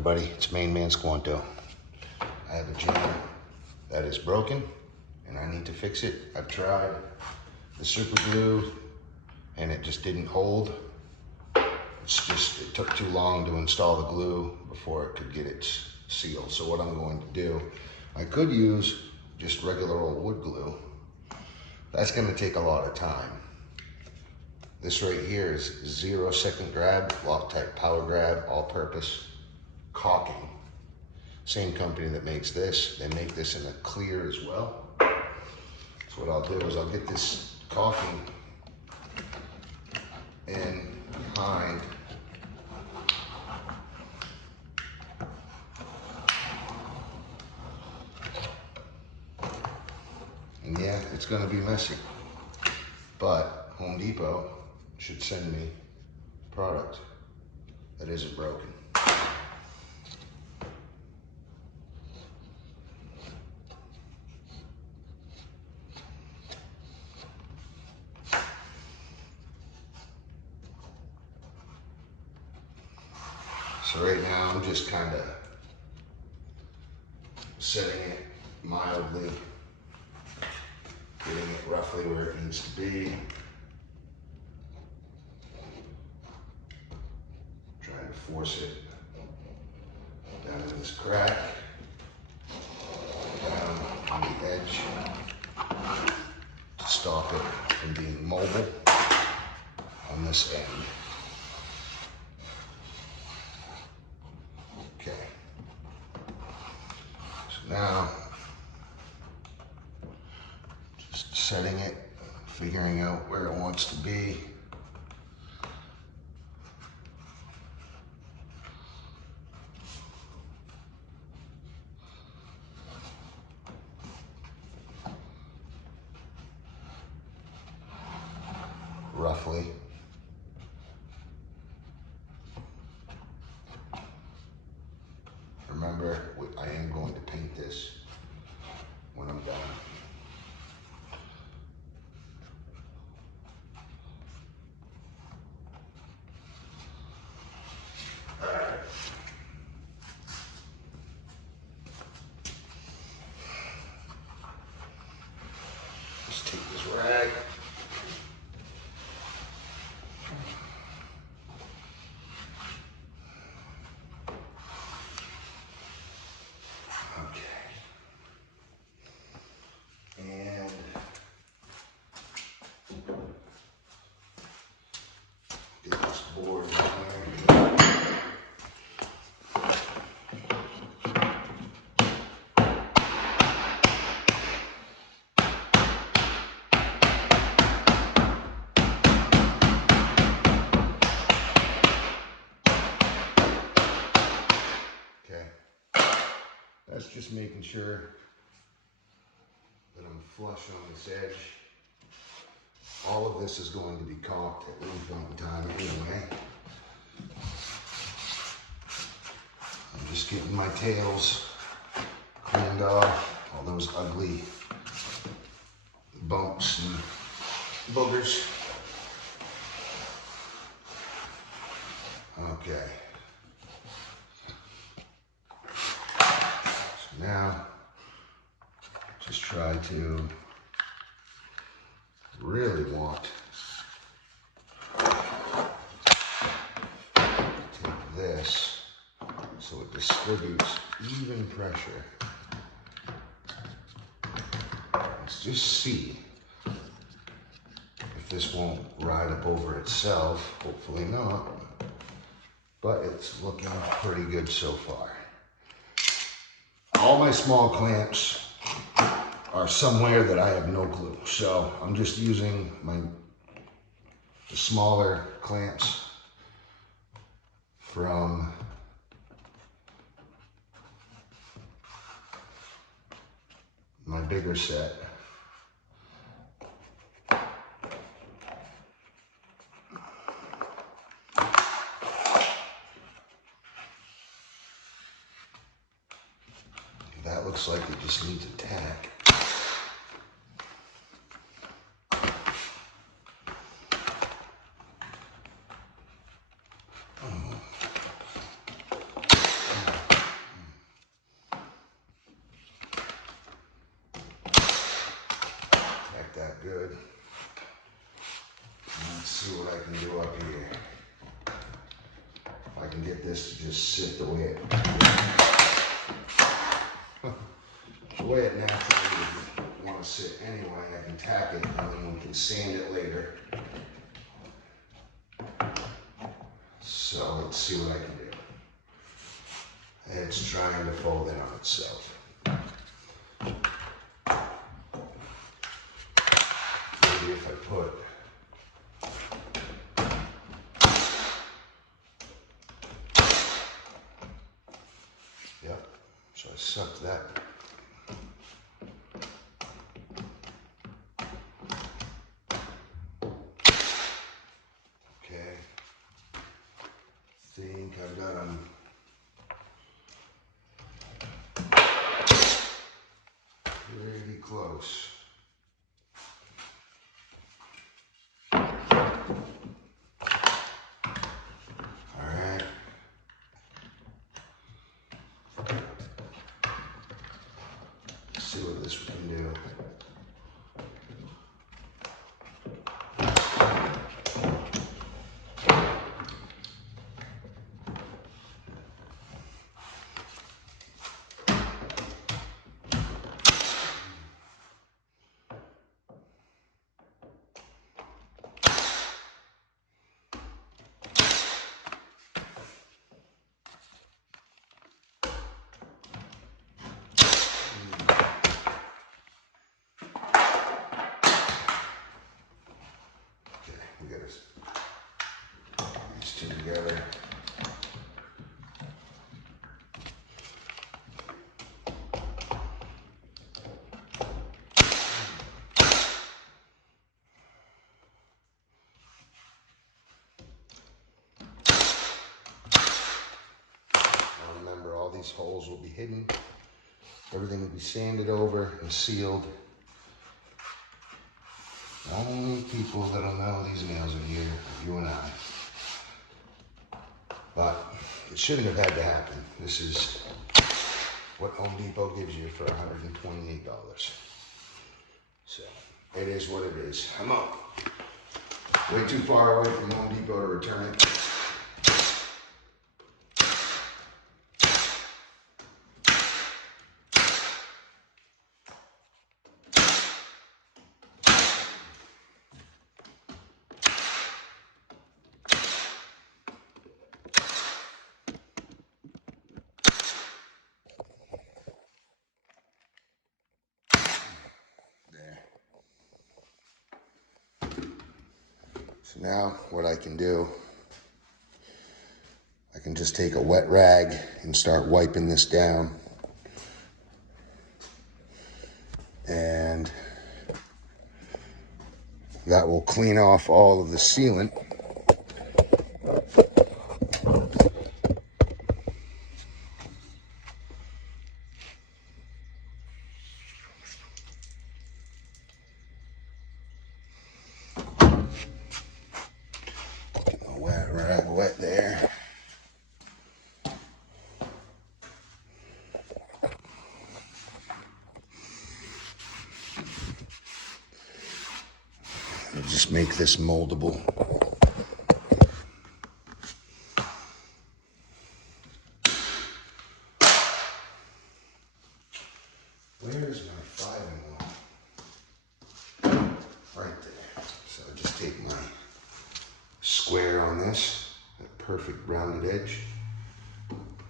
everybody? It's Main Man Squanto. I have a jam that is broken and I need to fix it. I've tried the super glue and it just didn't hold. It took too long to install the glue before it could get it sealed. So what I'm going to do, I could use just regular old wood glue. That's going to take a lot of time. This right here is 0-second grab, Loctite Power Grab, all-purpose caulking. Same company that makes this. They make this in a clear as well. So what I'll do is I'll get this caulking in behind. And yeah, it's gonna be messy, but Home Depot should send me product that isn't broken. So right now I'm just kind of setting it mildly, getting it roughly where it needs to be. Trying to force it down in this crack, down on the edge to stop it from being mobile on this end. Okay. So now, just setting it, figuring out where it wants to be. Roughly. Remember, I am going to paint this when I'm done. Just take this rag. Get this board in there. Okay. That's just making sure that I'm flush on this edge. All of this is going to be caulked at one point in time anyway. I'm just getting my tails cleaned off, all those ugly bumps and boogers. Okay. So now, just try to really want to take this so it distributes even pressure. Let's just see if this won't ride up over itself. Hopefully not, but it's looking pretty good so far. All my small clamps are somewhere that I have no clue. So I'm just using the smaller clamps from my bigger set. That looks like it just needs a tack. I can do up here. If I can get this to just sit the way it naturally would want to sit anyway, I can tack it and then we can sand it later. So let's see what I can do. It's trying to fold in on itself. Maybe if I put so I sucked that. Okay. Think I've got them pretty close. See what this can do. We got these two together. Now remember, all these holes will be hidden. Everything will be sanded over and sealed. The only people that'll know these nails are here are you and I. But it shouldn't have had to happen. This is what Home Depot gives you for $128. So it is what it is. I'm up. Way too far away from Home Depot to return it. So now what I can do, I can just take a wet rag and start wiping this down. And that will clean off all of the sealant. Wet there. And just make this moldable. Where's my 5-in-1? Right there. So I just take my square on this. Perfect rounded edge.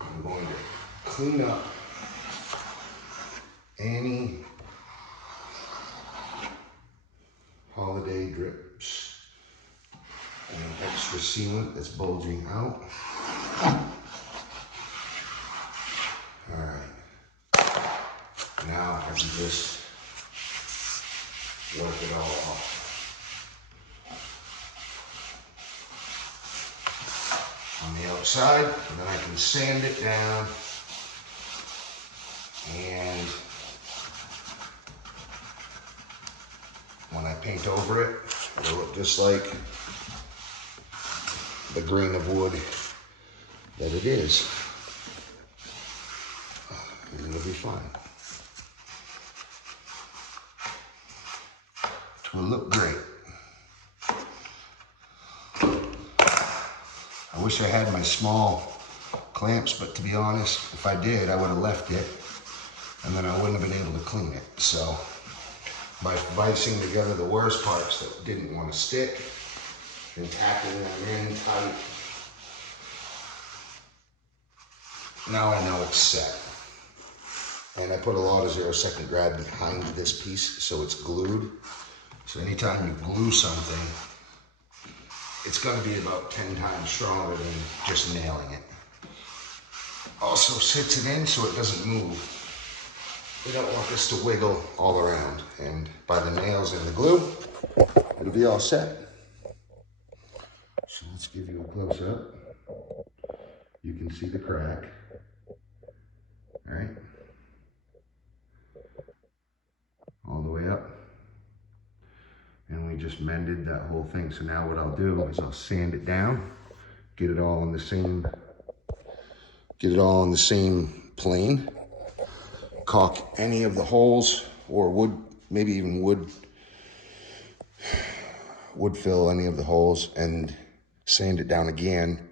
I'm going to clean up any holiday drips and extra sealant that's bulging out. All right. Now I can just wipe it all off. On the outside, and then I can sand it down, and when I paint over it, it'll look just like the grain of wood that it is. And it'll be fine. It will look great. I wish I had my small clamps, but to be honest, if I did, I would have left it and then I wouldn't have been able to clean it. So by vicing together the worst parts that didn't want to stick and tacking them in tight, now I know it's set. And I put a lot of 0-second grab behind this piece so it's glued. So anytime you glue something, it's going to be about 10 times stronger than just nailing it. Also sits it in so it doesn't move. We don't want this to wiggle all around. And by the nails and the glue, it'll be all set. So let's give you a close up. You can see the crack. All right. All the way up. And we just mended that whole thing. So now what I'll do is I'll sand it down, get it all in the same plane, caulk any of the holes, or wood, maybe even wood fill any of the holes, and sand it down again.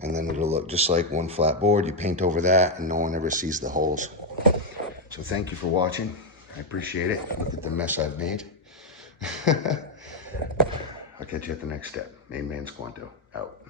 And then it'll look just like one flat board. You paint over that and no one ever sees the holes. So thank you for watching. I appreciate it. Look at the mess I've made. I'll catch you at the next step. Main Man Squanto, out.